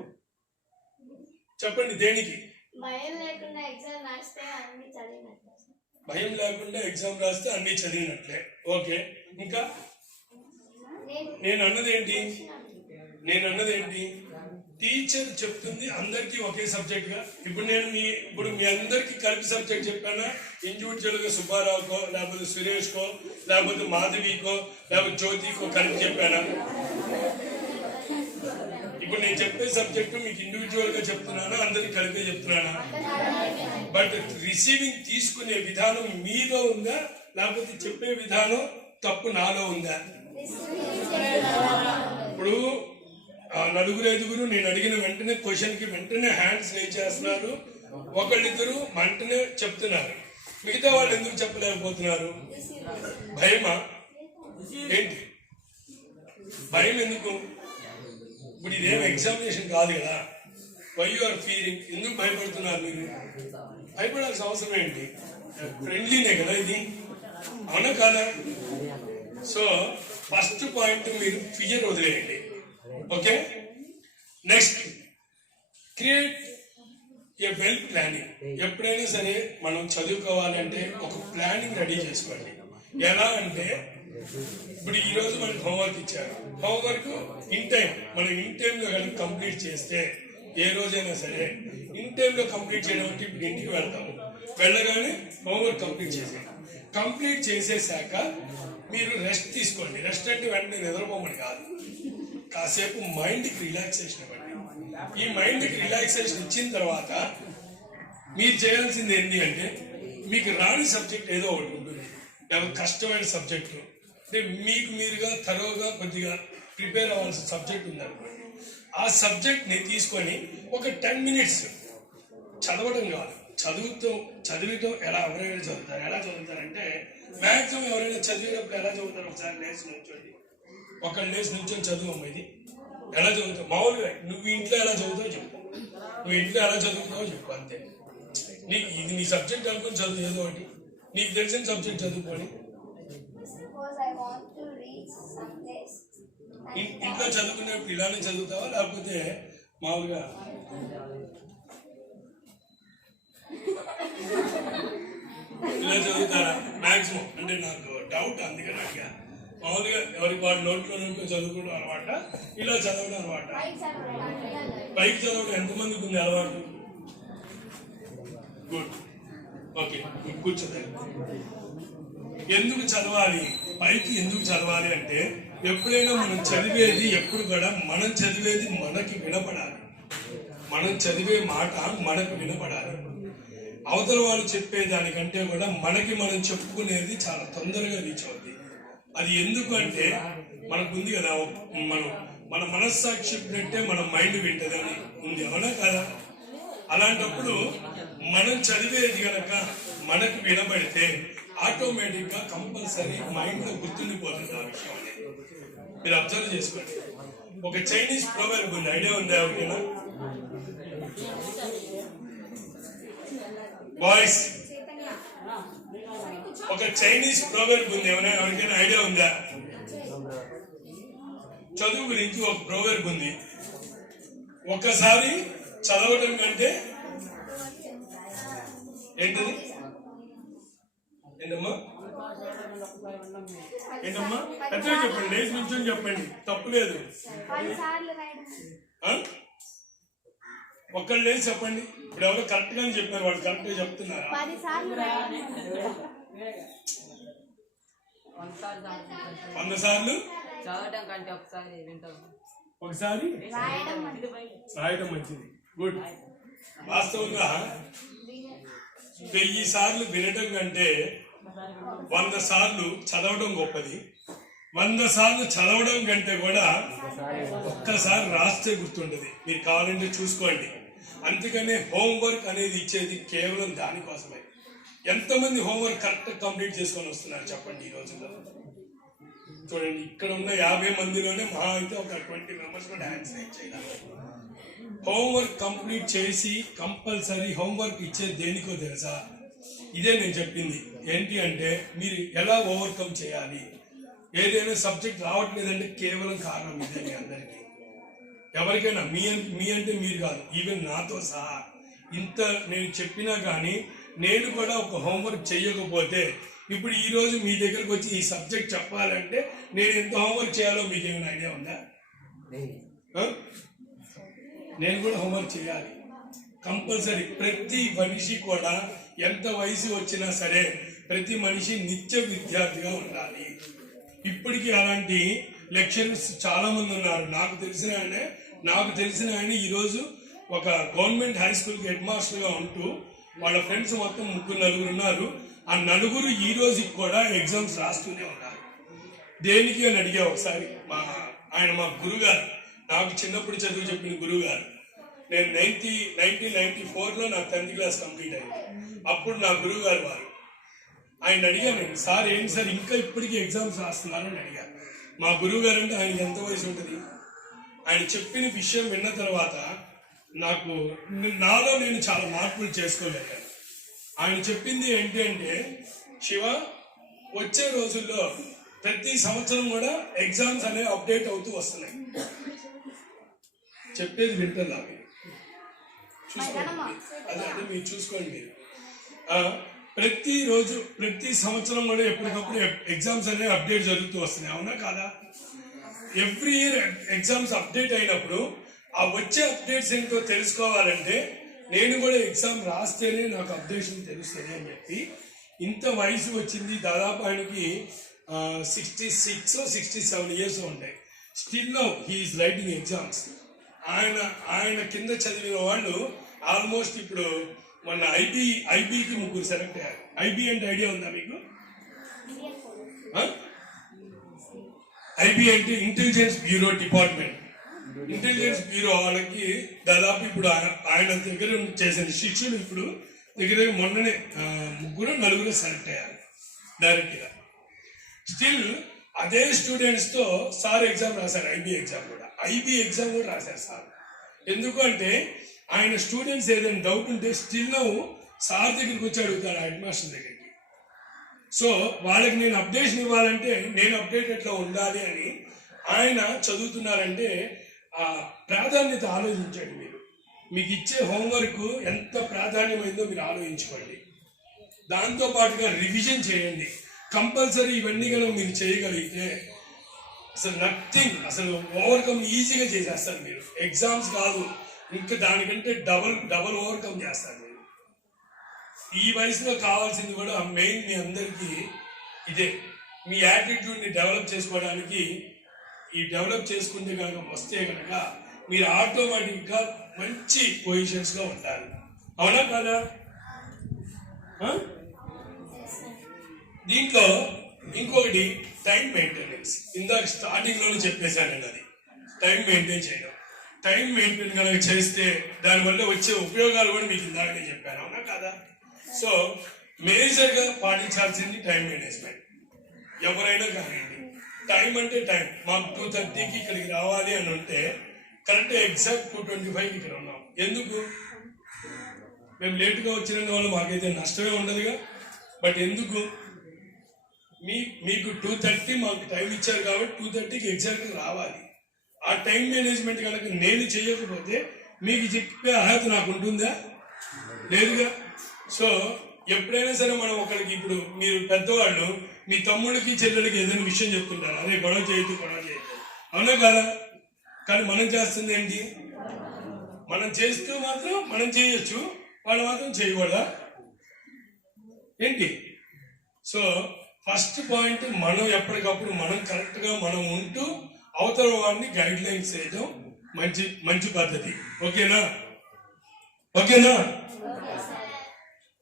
చెప్పండి. దేనికి భయం లేకుండా ఎగ్జామ్ రాస్తే అన్ని చదివినట్లే. భయం లేకుండా ఎగ్జామ్ రాస్తే అన్ని చదివినట్లే. ఓకే, ఇంకా నేను అన్నది ఏంటి? టీచర్ చెప్తుంది అందరికీ ఒకే సబ్జెక్ట్ గా. ఇప్పుడు మీ అందరికీ కలిపి సబ్జెక్ట్ చెప్పానా? ఇండివిజువల్ గా సుబ్బారావుకో, లేకపోతే సురేష్ కో, లేకపోతే మాధవికో, లేకపోతే జ్యోతికో కలిపి చెప్పానా? ఇప్పుడు నేను చెప్పే సబ్జెక్టు మీకు ఇండివిజువల్ గా చెప్తున్నానా, అందరికి కలిపే చెప్తున్నానా? బట్ రిసీవింగ్ తీసుకునే విధానం మీలో ఉందా, లేకపోతే చెప్పే విధానం తప్పు నాలో ఉందా? ఇప్పుడు 4-5 నేను అడిగిన వెంటనే క్వశ్చన్ కి వెంటనే హ్యాండ్స్ రేజ్ చేస్తున్నారు. ఒకళ్ళిద్దరు మంటనే చెప్తున్నారు, మిగతా వాళ్ళు ఎందుకు చెప్పలేకపోతున్నారు? భయమా ఏంటి? భయం ఎందుకు? ఇప్పుడు ఇదేం ఎగ్జామినేషన్ కాదు కదా. Why you are feeling? ఎందుకు భయపడుతున్నారు మీరు? భయపడాల్సిన అవసరం ఏంటి? ఫ్రెండ్లీనే కదా ఇది, అవునా కాదా? సో ఫస్ట్ పాయింట్ మీరు ఫియర్ వదిలేయండి. Okay, next create a well planning. ఎప్పుడైనా సరే మనం చదువుకోవాలంటే ఒక ప్లానింగ్ రెడీ చేసుకోండి. ఎలా అంటే ఇప్పుడు ఈ రోజు మనకి హోంవర్క్ ఇచ్చారు, హోంవర్క్ ఇన్ టైం మనం ఇన్ టైంలో కనుక కంప్లీట్ చేస్తే ఏ రోజైనా సరే ఇన్ టైంలో కంప్లీట్ చేయడం అంటే ఇప్పుడు ఇంటికి వెళ్తాము, వెళ్ళగానే హోంవర్క్ కంప్లీట్ చేసేసాక మీరు రెస్ట్ తీసుకోండి. రెస్ట్ అంటే వెంటనే నిద్రపోమని కాదు, కాసేపు మైండ్కి రిలాక్సేషన్ ఇవ్వండి. ఈ మైండ్కి రిలాక్సేషన్ ఇచ్చిన తర్వాత మీరు చేయాల్సింది ఏంటి అంటే, మీకు రాని సబ్జెక్ట్ ఏదో ఒకటి ఉంటుంది, కష్టమైన సబ్జెక్టు అంటే మీకు మీరుగా తరోగా కొద్దిగా ప్రిపేర్ అవ్వాల్సిన సబ్జెక్ట్ ఉందనుకోండి, ఆ సబ్జెక్ట్ని తీసుకొని ఒక 10 minutes చదవడం కాదు, చదివితో ఎవరైనా చదువుతారంటే మ్యాక్సిమం ఎవరైనా చదివినప్పుడు ఎలా చదువుతారు? ఒకసారి లేచి నుంచోండి, ఒకళ్ళు లేచి నుంచొని చదువు అమ్మ. ఇది ఎలా చదువుతావు? మామూలుగా నువ్వు ఇంట్లో ఎలా చదువుతావో చెప్పు, అంతే. ఇది నీ సబ్జెక్ట్ అనుకుని చదువు, ఏదో ఒకటి నీకు తెలిసిన సబ్జెక్ట్ చదువుకోండి. ఇంట్లో చదువుకునేప్పుడు ఇలానే చదువుతావా, లేకపోతే మామూలుగా ఇలా చదువుతారా? మాక్సిమం అంటే నాకు డౌట్, అందుకని అడిగా. మామూలుగా ఎవరికి వాడు నోట్లో చదువుకోవడం అనమాట, ఇలా చదవడం అనమాట. పైకి చదవడం ఎంతమందికి ఉంది అలవాటు? గుడ్, ఓకే, కూర్చోదాలి. ఎందుకు చదవాలి? పైకి ఎందుకు చదవాలి అంటే, ఎప్పుడైనా మనం చదివేది ఎప్పుడు కూడా మనం చదివేది మనకి వినపడాలి, మనం చదివే మాట మనకు వినపడాలి. అవతల వాళ్ళు చెప్పేదానికంటే కూడా మనకి మనం చెప్పుకునేది చాలా తొందరగా రీచ్ అవుతుంది. అది ఎందుకు అంటే మనకుంది కదా, మన మనస్సాక్షి చెప్పినట్టే మన మైండ్ వింటదని ఉంది, అవునా కదా? అలాంటప్పుడు మనం చదివేది కనుక మనకు వినబడితే ఆటోమేటిక్ గా కంపల్సరీ మైండ్ లో గుర్తుండిపోతుంది ఆ విషయం అనేది. మీరు అబ్జర్వ్ చేసుకోండి. ఒక చైనీస్ ప్రొవర్బ్ ఉంది, ఐడియా ఉందా ఎవరికైనా? బాయ్స్, ఒక చైనీస్ ప్రొవర్బ్ ఉంది, ఎవరికైనా ఐడియా ఉందా? చదువు గురించి ఒక ప్రొవర్బ్ ఉంది, ఒకసారి చదవడం కంటే ఏంటది? ఏంటమ్మా పెద్దగా చెప్పండి, లేచి నుంచొని చెప్పండి, తప్పులేదు. ఒక్కళ్ళు లేచి చెప్పండి. ఇప్పుడు ఎవరో కరెక్ట్ గానే చెప్పారు, వాళ్ళు కరెక్ట్ గా చెప్తున్నారా? 10 సార్లు 100 సార్లు చదవడం కంటే ఒకసారి రాయడం మంచిది. గుడ్. వాస్తవంగా 1000 సార్లు వినడం కంటే 100 సార్లు చదవడం గొప్పది. 100 సార్లు చదవడం కంటే కూడా ఒక్కసారి రాస్తే గుర్తుంటది. మీరు కావాలంటే చూసుకోండి. అందుకనే హోంవర్క్ అనేది ఇచ్చేది కేవలం దానికోసమే. ఎంతమంది హోంవర్క్ కరెక్ట్ కంప్లీట్ చేసుకొని వస్తున్నారు చెప్పండి ఈ రోజుల్లో? చూడండి, ఇక్కడ ఉన్న 50 మందిలోనే మహా అయితే ఒక 20 మెంబర్స్ కూడా ఆన్సర్ చేయగలరు. హోంవర్క్ కంప్లీట్ చేసి కంపల్సరీ హోంవర్క్ ఇచ్చేది దేనికో తెలుసా? ఇదే నేను చెప్పింది. ఏంటి అంటే మీరు ఎలా ఓవర్కమ్ చేయాలి. ఏదైనా సబ్జెక్ట్ రావట్లేదంటే కేవలం కారణం ఇదే. మీ అందరికీ ఎవరికైనా మీ అంటే మీరు కాదు, ఈవెన్ నాతో సహా ఇంత నేను చెప్పినా కానీ నేను కూడా ఒక హోంవర్క్ చేయకపోతే ఇప్పుడు ఈ రోజు మీ దగ్గరకు వచ్చి ఈ సబ్జెక్ట్ చెప్పాలంటే నేను ఎంత హోంవర్క్ చేయాలో మీకు ఏమైనా ఐడియా ఉందా? నేను కూడా హోంవర్క్ చేయాలి కంపల్సరీ. ప్రతి మనిషి కూడా ఎంత వయసు వచ్చినా సరే ప్రతి మనిషి నిత్య విద్యార్థిగా ఉండాలి. ఇప్పటికీ అలాంటి లెక్చరర్స్ చాలా మంది ఉన్నారు. నాకు తెలిసిన ఆయన ఈరోజు ఒక గవర్నమెంట్ హై స్కూల్కి హెడ్ మాస్టర్గా ఉంటూ వాళ్ళ ఫ్రెండ్స్ మొత్తం 3-4 ఉన్నారు. ఆ 4 ఈ రోజుకి కూడా ఎగ్జామ్స్ రాస్తూనే ఉన్నారు. దేనికి అని అడిగా ఒకసారి. ఆయన మా గురుగారు, నాకు చిన్నప్పుడు చదువు చెప్పిన గురువు గారు. నేను 1994లో నా 10th క్లాస్ కంప్లీట్ అయింది. అప్పుడు నా గురువు గారు వారు ఆయన అడిగాను నేను, సార్ ఏంటి సార్ ఇంకా ఇప్పటికీ ఎగ్జామ్స్ రాస్తున్నారు అని అడిగాను. మా గురువు గారు అంటే ఆయనకి ఎంత వయసు ఉంటుంది. ఆయన చెప్పిన విషయం విన్న తర్వాత నాలో నేను చాలా మార్పులు చేసుకోగలిగాను. ఆయన చెప్పింది ఏంటి అంటే, శివ వచ్చే రోజుల్లో ప్రతి సంవత్సరం కూడా ఎగ్జామ్స్ అనేవి అప్డేట్ అవుతూ వస్తున్నాయి. చెప్పేది వింటుందా మీరు? చూసుకోండి, అదే మీరు చూసుకోండి. మీరు ప్రతిరోజు ప్రతి సంవత్సరం కూడా ఎప్పటికప్పుడు ఎగ్జామ్స్ అనేవి అప్డేట్ జరుగుతూ వస్తున్నాయి, అవునా కాదా? ఎవ్రీ ఇయర్ ఎగ్జామ్స్ అప్డేట్ అయినప్పుడు ఆ వచ్చే అప్డేట్స్ ఏంటో తెలుసుకోవాలంటే నేను కూడా ఎగ్జామ్ రాస్తేనే నాకు అప్డేషన్ తెలుస్తుంది అని చెప్పి ఇంత వయసు వచ్చింది. దాదాపు ఆయనకి 66 or 67 years ఉంటాయి. Still now he's writing exams. ఆయన కింద చదివిన వాళ్ళు ఆల్మోస్ట్ ఇప్పుడు మొన్న ఐబీకి 3 సెలెక్ట్ అయ్యారు. ఐబీ అంటే ఐడియా ఉందా మీకు? ఐబీ అంటే intelligence bureau department. Intelligence bureau వాళ్ళకి దాదాపు ఇప్పుడు ఆయన దగ్గర చేసిన శిష్యులు ఇప్పుడు దగ్గర మొన్ననే 3-4 సెలెక్ట్ అయ్యారు డైరెక్ట్ గా. స్టిల్ అదే స్టూడెంట్స్ తో సార్ ఎగ్జామ్ రాశారు, ఐబీ ఎగ్జామ్ కూడా రాశారు సార్. ఎందుకు అంటే ఆయన స్టూడెంట్స్ ఏదైనా డౌట్ ఉంటే స్టిల్ సార్ దగ్గరికి వచ్చి అడుగుతారు హెడ్ మాస్టర్ దగ్గరికి. సో వాళ్ళకి నేను అప్డేషన్ ఇవ్వాలంటే నేను అప్డేట్ ఎట్లా ఉండాలి అని ఆయన చదువుతున్నారంటే ఆ ప్రాధాన్యత ఆలోచించండి. మీకు ఇచ్చే హోంవర్క్ ఎంత ప్రాధాన్యమైందో మీరు ఆలోచించుకోండి. దాంతో పాటుగా రివిజన్ చేయండి కంపల్సరీ. ఇవన్నీ కనుక మీరు చేయగలిగితే అసలు నథింగ్, అసలు ఓవర్కమ్ ఈజీగా చేసేస్తారు మీరు. ఎగ్జామ్స్ కాదు, ఇంకా దానికంటే డబల్ ఓవర్కమ్ చేస్తారు మీరు. ఈ వయసులో కావాల్సింది కూడా మెయిన్ మీ అందరికీ ఇదే, మీ యాటిట్యూడ్ని డెవలప్ చేసుకోవడానికి. ఈ డెవలప్ చేసుకుంటే కనుక వస్తే కనుక మీరు ఆటోమేటిక్గా మంచి పొజిషన్స్లో ఉంటారు, అవునా కాదా? దీంట్లో ఇంకొకటి టైం మెయింటెనెన్స్. ఇందాక స్టార్టింగ్లోనే చెప్పేశాను నేను, అది టైం మెయింటైన్ చేయడం. టైం మెయింటైన్ కనుక చేస్తే దానివల్ల వచ్చే ఉపయోగాలు కూడా మీకు ఇందాకనే చెప్పాను, అవునా కాదా? సో మేజర్గా పాటించాల్సింది టైం మేనేజ్మెంట్. ఎవరైనా కానివ్వండి, టైం అంటే టైం. మాకు 2:30కి ఇక్కడికి రావాలి అని ఉంటే కరెక్ట్ ఎగ్జాక్ట్ 2:25కి ఇక్కడ ఉన్నాం. ఎందుకు? మేము లేటుగా వచ్చిన వాళ్ళు మాకైతే నష్టమే ఉండదుగా. బట్ ఎందుకు? మీకు 2:30 మాకు టైం ఇచ్చారు కాబట్టి 2:30కి ఎగ్జాక్ట్గా రావాలి. ఆ టైం మేనేజ్మెంట్ కనుక నేను చేయకపోతే మీకు చెప్పే అర్హత నాకు ఉంటుందా? లేదుగా. సో ఎప్పుడైనా సరే మనం ఒకరికి, ఇప్పుడు మీరు పెద్దవాళ్ళు మీ తమ్ముడికి చెల్లెలకి ఏదైనా విషయం చెప్తుంటారు, అదే గొడవ చేయొద్దు, అవునా కదా? కానీ మనం చేస్తుంది ఏంటి? మనం చేస్తూ మాత్రం మనం చేయొచ్చు, వాళ్ళు మాత్రం చేయకూడదా ఏంటి? సో ఫస్ట్ పాయింట్, మనం ఎప్పటికప్పుడు మనం కరెక్ట్గా మనం ఉంటూ అవతల వాడిని గైడ్ లైన్స్ చేయడం మంచి పద్ధతి. ఓకేనా?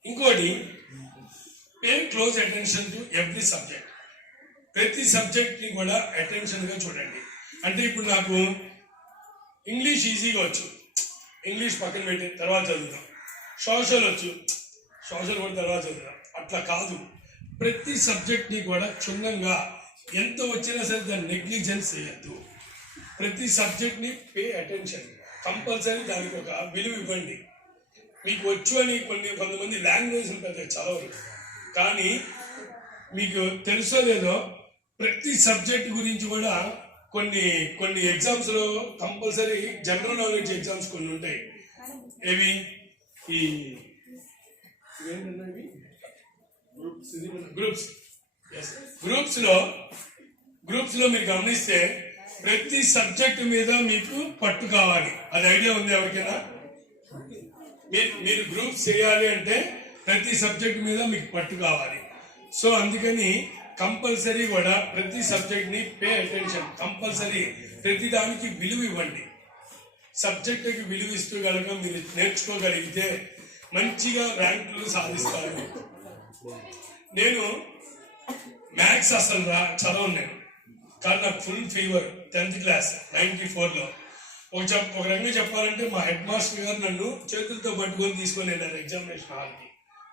ఇంకోటి, pay close attention to every subject. ప్రతి సబ్జెక్ట్ని కూడా అటెన్షన్గా చూడండి. అంటే ఇప్పుడు నాకు ఇంగ్లీష్ ఈజీగా వచ్చు, ఇంగ్లీష్ పక్కన పెట్టి తర్వాత చదువుతాం. సోషల్ వచ్చు, సోషల్ కూడా తర్వాత చదువుతాం. అట్లా కాదు, ప్రతి సబ్జెక్ట్ని కూడా క్షుణ్ణంగా ఎంత వచ్చినా సరే దాన్ని నెగ్లిజెన్స్ చేయొద్దు. ప్రతి సబ్జెక్ట్ని పే అటెన్షన్, కంపల్సరీ దానికి ఒక విలువ ఇవ్వండి. మీకు వచ్చు అని కొంతమంది లాంగ్వేజ్ ఉంటుంది చదవరు, కానీ మీకు తెలుసో లేదో ప్రతి సబ్జెక్ట్ గురించి కూడా కొన్ని ఎగ్జామ్స్లో కంపల్సరీ జనరల్ నాలెడ్జ్ ఎగ్జామ్స్ కొన్ని ఉంటాయి. ఏవి? ఈ గ్రూప్స్ లో మీరు గమనిస్తే ప్రతి సబ్జెక్ట్ మీద మీకు పట్టు కావాలి. అది ఐడియా ఉంది ఎవరికైనా? మీరు గ్రూప్స్ చేయాలి అంటే ప్రతి సబ్జెక్ట్ మీద మీకు పట్టు కావాలి. సో అందుకని కంపల్సరీ కూడా ప్రతి సబ్జెక్ట్ ని పే అటెన్షన్, కంపల్సరీ ప్రతి దానికి విలువ ఇవ్వండి. సబ్జెక్టుకి విలువ ఇస్తూ కనుక మీరు నేర్చుకోగలిగితే మంచిగా ర్యాంకులు సాధిస్తారు. నేను మ్యాథ్స్ అసలు చదవను నేను, కానీ నాకు ఫుల్ ఫీవర్ 10th క్లాస్ 94లో. ఒక రకంగా చెప్పాలంటే మా హెడ్ మాస్టర్ గారు నన్ను చేతులతో పట్టుకొని తీసుకొని వెళ్ళారు ఎగ్జామినేషన్ హాల్కి.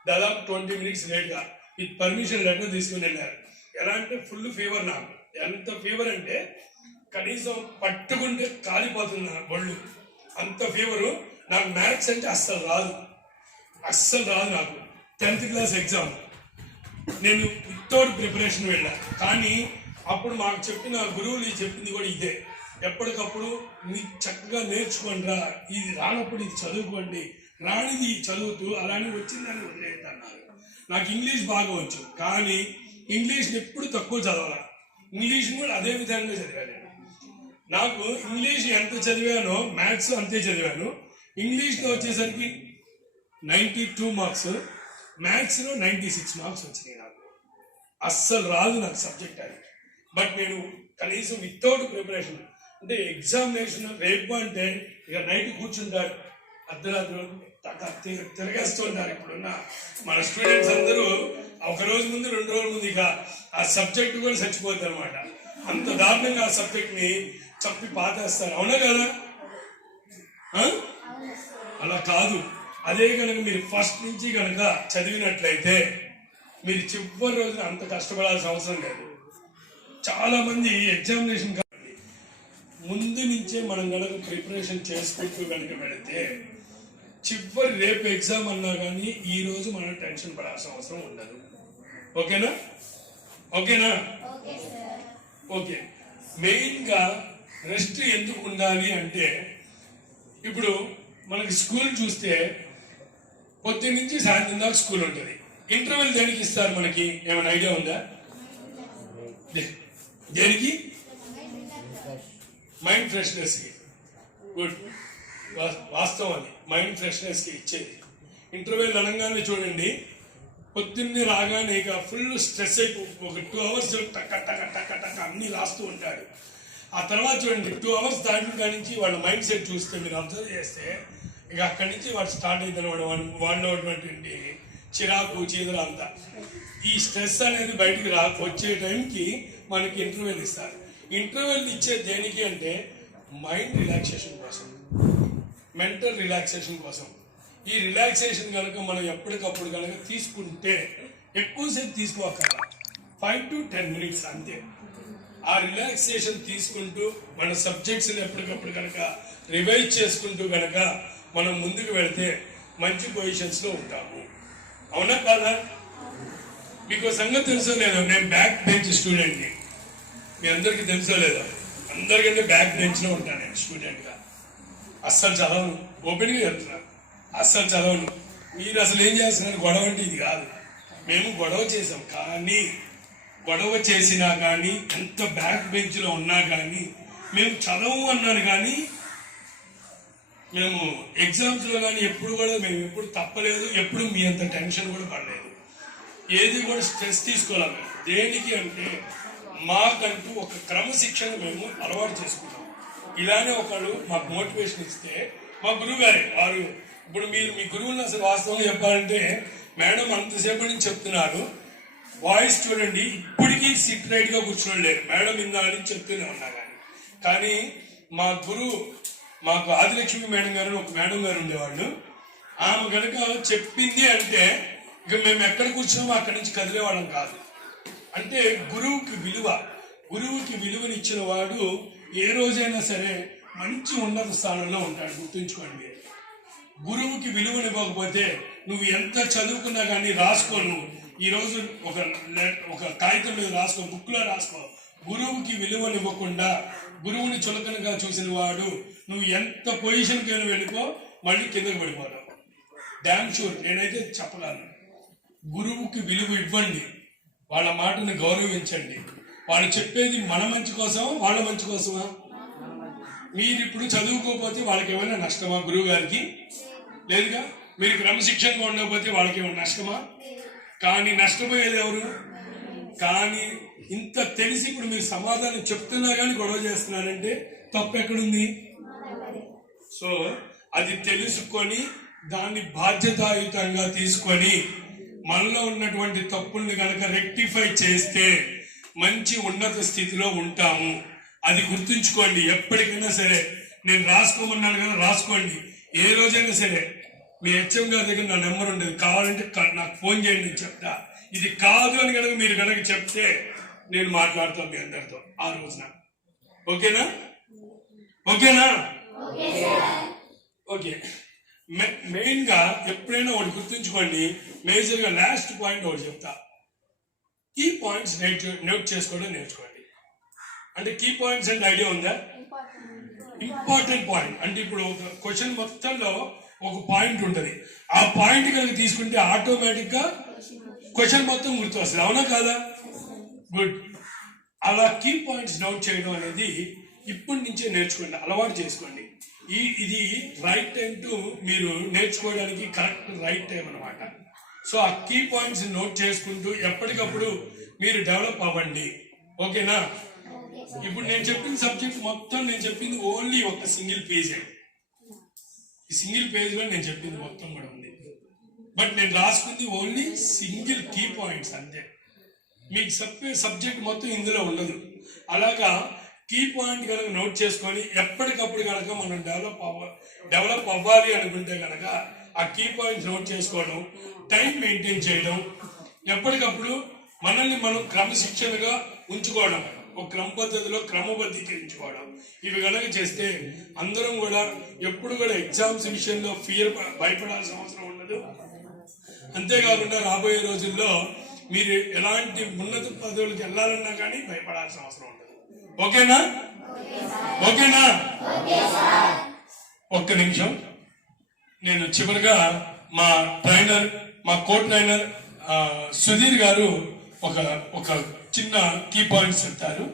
దాదాపు 20 minutes లేట్గా విత్ పర్మిషన్ లెటర్ తీసుకుని వెళ్ళారు. ఎలా అంటే ఫుల్ ఫీవర్ నాకు. ఎంత ఫీవర్ అంటే కనీసం పట్టుకుంటే కాలిపోతుంది నా బళ్ళు, అంత ఫీవరు. నాకు మ్యాథ్స్ అంటే అస్సలు రాదు నాకు. 10th class ఎగ్జామ్ నేను వితౌట్ ప్రిపరేషన్ వెళ్ళా. కానీ అప్పుడు మాకు చెప్పిన గురువులు చెప్పింది కూడా ఇదే, ఎప్పటికప్పుడు మీకు చక్కగా నేర్చుకోండిరా, ఇది రానప్పుడు ఇది చదువుకోండి, రానిది చదువుతూ అలానే వచ్చిందని వదిలేయద్దన్నారు. నాకు ఇంగ్లీష్ బాగా వచ్చు, కానీ ఇంగ్లీష్ని ఎప్పుడు తక్కువ చదవాలి. ఇంగ్లీష్ని కూడా అదే విధంగా చదివాను. నాకు ఇంగ్లీష్ ఎంత చదివానో మ్యాథ్స్ అంతే చదివాను. ఇంగ్లీష్లో వచ్చేసరికి 92 మార్క్స్, మ్యాథ్స్లో 96 మార్క్స్ వచ్చినాయి. నాకు అస్సలు రాదు నాకు సబ్జెక్ట్ అది. బట్ నేను కనీసం వితౌట్ ప్రిపరేషన్ అంటే ఎగ్జామినేషన్ రేపు అంటే ఇక నైట్ కూర్చుంటారు, అర్ధరాత్రి తిరగేస్తుంటారు. ఇప్పుడున్న మన స్టూడెంట్స్ అందరూ ఒక రోజు ముందు 2 రోజుల ముందు ఇక ఆ సబ్జెక్ట్ కూడా చచ్చిపోద్ది అనమాట. అంత దారుణంగా ఆ సబ్జెక్ట్ ని చప్పి పాతేస్తారు. అవునా కదా? అలా కాదు. అదే కనుక మీరు ఫస్ట్ నుంచి కనుక చదివినట్లయితే మీరు చివరి రోజున అంత కష్టపడాల్సిన అవసరం లేదు. చాలా మంది ఎగ్జామినేషన్ ముందు నుంచే మనం కనుక ప్రిపరేషన్ చేసుకుంటూ కనుక వెళితే చివరి రేపు ఎగ్జామ్ అన్నా కానీ ఈ రోజు మనం టెన్షన్ పడాల్సిన అవసరం ఉండదు. ఓకేనా? ఓకే. మెయిన్గా రెస్ట్ ఎందుకు ఉండాలి అంటే, ఇప్పుడు మనకి స్కూల్ చూస్తే పొద్దున్న నుంచి సాయంత్రం దాకా స్కూల్ ఉంటుంది. ఇంటర్వెల్ దేనికి ఇస్తారు మనకి? ఏమైనా ఐడియా ఉందా? దేనికి? మైండ్ ఫ్రెష్నెస్కి. గుడ్, వాస్తవం అది. మైండ్ ఫ్రెష్నెస్కి ఇచ్చేది ఇంటర్వెల్ అనగానే చూడండి, పొద్దున్నే రాగానే ఇక ఫుల్ స్ట్రెస్ అయిపో ఒక 2 hours టక్క టక్క టక్క టక్క అన్నీ రాస్తూ ఉంటాడు. ఆ తర్వాత చూడండి 2 hours దాంట్లో కాడి నుంచి వాళ్ళ మైండ్ సెట్ చూస్తే మీరు అబ్జర్వ్ చేస్తే ఇక అక్కడి నుంచి వాడు స్టార్ట్ అవుతాడు. వాళ్ళలో ఉన్నటువంటి చిరాకు చీదర అంతా. ఈ స్ట్రెస్ అనేది బయటికి వచ్చే టైంకి మనకి ఇంటర్వెల్ ఇస్తారు. ఇంటర్వెల్ ఇచ్చే దేనికి అంటే మైండ్ రిలాక్సేషన్ కోసం, మెంటల్ రిలాక్సేషన్ కోసం. ఈ రిలాక్సేషన్ కనుక మనం ఎప్పటికప్పుడు కనుక తీసుకుంటే ఎక్కువసేపు తీసుకోకర్లా, 5 to 10 minutes అంతే. ఆ రిలాక్సేషన్ తీసుకుంటూ మన సబ్జెక్ట్స్ని ఎప్పటికప్పుడు కనుక రివైజ్ చేసుకుంటూ కనుక మనం ముందుకు వెళితే మంచి పొజిషన్స్లో ఉంటాము. అవునా కాదా? మీకు సంగతి తెలుసో లేదో, నేను బ్యాక్ బెంచ్ స్టూడెంట్ని. మీ అందరికీ తెలుసో లేదో? అందరికంటే బ్యాక్ బెంచ్లో ఉంటాను నేను స్టూడెంట్గా. అస్సలు చదవను, ఓపెన్గా చెప్తున్నాను, అస్సలు చదవను. మీరు అసలు ఏం చేస్తున్నారు? గొడవ అంటే ఇది కాదు. మేము గొడవ చేసాం, కానీ గొడవ చేసినా కానీ ఎంత బ్యాక్ బెంచ్లో ఉన్నా కానీ మేము చదవము అన్నాను. కానీ మేము ఎగ్జామ్స్లో కానీ ఎప్పుడు కూడా మేము ఎప్పుడు తప్పలేదు, ఎప్పుడు మీ అంత టెన్షన్ కూడా పడలేదు, ఏది కూడా స్ట్రెస్ తీసుకోవాలి. దేనికి అంటే మాకంటూ ఒక క్రమశిక్షణ మేము అలవాటు చేసుకున్నాం. ఇలానే ఒకళ్ళు మాకు మోటివేషన్ ఇస్తే మా గురువు గారే వారు. ఇప్పుడు మీరు మీ గురువులను అసలు వాస్తవంగా చెప్పాలంటే, మేడం అంతసేపటి నుంచి చెప్తున్నారు, వాయిస్ చూడండి, ఇప్పటికీ సిట్ రైట్ గా కూర్చోలేరు. మేడం ఇందా అని చెప్తూనే ఉన్నా కానీ మా గురువు మాకు ఆదిలక్ష్మి మేడం గారు ఒక మేడం గారు ఉండేవాళ్ళు. ఆమె కనుక చెప్పింది అంటే ఇక మేము ఎక్కడ కూర్చున్నామో అక్కడి నుంచి కదిలేవాళ్ళం కాదు. అంటే గురువుకి విలువనిచ్చిన వాడు ఏ రోజైనా సరే మంచి ఉన్నత స్థానంలో ఉంటాడు. గుర్తుంచుకోండి. గురువుకి విలువనివ్వకపోతే నువ్వు ఎంత చదువుకున్నా కానీ రాసుకోను. ఈరోజు ఒక కాగితం మీద రాసుకో, బుక్లో రాసుకో. గురువుకి విలువనివ్వకుండా గురువుని చులకనగా చూసిన వాడు నువ్వు ఎంత పొజిషన్కి వెళ్ళిపో, మళ్ళీ కిందకి పడిపోతావు. Damn sure. నేనైతే చెప్పగలను, గురువుకి విలువ ఇవ్వండి, వాళ్ళ మాటని గౌరవించండి. వాళ్ళు చెప్పేది మన మంచి కోసం, వాళ్ళ మంచి కోసమా? మీరు ఇప్పుడు చదువుకోకపోతే వాళ్ళకి ఏమైనా నష్టమా? గురువు గారికి లేదుగా. మీరు క్రమశిక్షణగా ఉండకపోతే వాళ్ళకి ఏమైనా నష్టమా? కానీ నష్టపోయేది ఎవరు? కానీ ఇంత తెలిసి ఇప్పుడు మీరు సమాధానం చెప్తున్నా కానీ గొడవ చేస్తున్నారంటే తప్పు ఎక్కడుంది? సో అది తెలుసుకొని దాన్ని బాధ్యతాయుతంగా తీసుకొని మనలో ఉన్నటువంటి తప్పుల్ని కనుక రెక్టిఫై చేస్తే మంచి ఉన్నత స్థితిలో ఉంటాము. అది గుర్తుంచుకోండి. ఎప్పటికైనా సరే నేను రాసుకోమన్నాను కదా, రాసుకోండి. ఏ రోజైనా సరే మీ హెచ్ఎం గారి దగ్గర నా నెంబర్ ఉండేది, కావాలంటే నాకు ఫోన్ చేయండి, నేను చెప్తా. ఇది కాదు అని కనుక మీరు కనుక చెప్తే నేను మాట్లాడతాను మీ అందరితో ఆ రోజున. ఓకేనా? ఓకేనా? ఓకే. మెయిన్ గా ఎప్పుడైనా ఒకటి గుర్తుంచుకోండి, మేజర్ గా లాస్ట్ పాయింట్ ఒకటి చెప్తా. కీ పాయింట్స్ నోట్ చేసుకోవడం నేర్చుకోండి. అంటే కీ పాయింట్స్ అంటే ఐడియా ఉందా? ఇంపార్టెంట్ పాయింట్ అంటే ఇప్పుడు ఒక క్వశ్చన్ మొత్తంలో ఒక పాయింట్ ఉంటుంది. ఆ పాయింట్ కనుక తీసుకుంటే ఆటోమేటిక్ గా క్వశ్చన్ మొత్తం గుర్తు వస్తుంది. అవునా కాదా? గుడ్. అలా కీ పాయింట్స్ నోట్ చేయడం అనేది ఇప్పటి నుంచే నేర్చుకోండి, అలవాటు చేసుకోండి. ఇది రైట్ టైం టు మీరు నేర్చుకోవడానికి కరెక్ట్ రైట్ టైం అనమాట. సో ఆ కీ పాయింట్స్ నోట్ చేసుకుంటూ ఎప్పటికప్పుడు మీరు డెవలప్ అవ్వండి. ఓకేనా? ఇప్పుడు నేను చెప్పిన సబ్జెక్ట్ మొత్తం నేను చెప్పింది ఓన్లీ ఒక సింగిల్ పేజ్. ఈ సింగిల్ పేజ్ లో నేను చెప్పింది మొత్తం కూడా ఉంది, బట్ నేను రాసుకుంది ఓన్లీ సింగిల్ కీ పాయింట్స్ అంతే. మీకు చెప్పే సబ్జెక్ట్ మొత్తం ఇందులో ఉండదు. అలాగా కీ పాయింట్ కనుక నోట్ చేసుకొని ఎప్పటికప్పుడు కనుక మనం డెవలప్ అవ్వాలి అనుకుంటే కనుక ఆ కీ పాయింట్స్ నోట్ చేసుకోవడం, టైం మెయింటైన్ చేయడం, ఎప్పటికప్పుడు మనల్ని మనం క్రమశిక్షణగా ఉంచుకోవడం, ఒక క్రమ పద్ధతిలో క్రమబద్ధీకరించుకోవడం, ఇవి కనుక చేస్తే అందరం కూడా ఎప్పుడు కూడా ఎగ్జామ్స్ విషయంలో భయపడాల్సిన అవసరం ఉండదు. అంతేకాకుండా రాబోయే రోజుల్లో మీరు ఎలాంటి ఉన్నత పదవులకు వెళ్ళాలన్నా కానీ భయపడాల్సిన అవసరం ఉండదు. ఓకేనా? ఓకేనా? ఒక్క నిమిషం. నేను చివరిగా మా కో ట్రైనర్ సుధీర్ గారు ఒక చిన్న కీ పాయింట్స్ చెప్తారు.